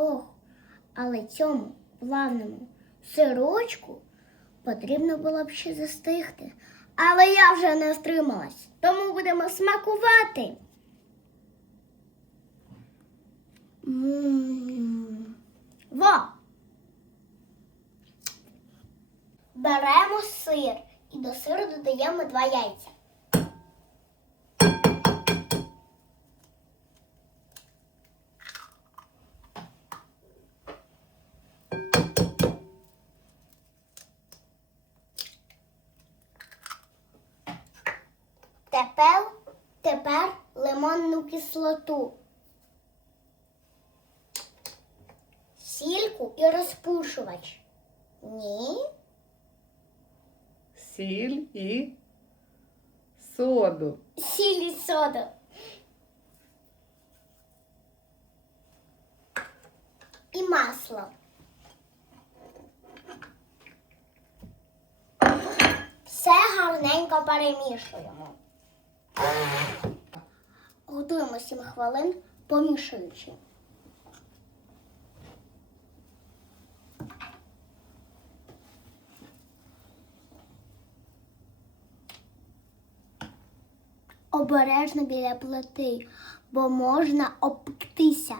Ох, але цьому плавному сирочку потрібно було б ще застигти. Але я вже не стрималась, тому будемо смакувати. Во! Беремо сир і до сиру додаємо два яйця. Тепер, тепер лимонну кислоту. Сільку і розпушувач. Ні. Сіль і соду. Сіль і соду. І масло. Все гарненько перемішуємо. 7 хвилин, помішуючи. Обережно біля плити, бо можна обпектися.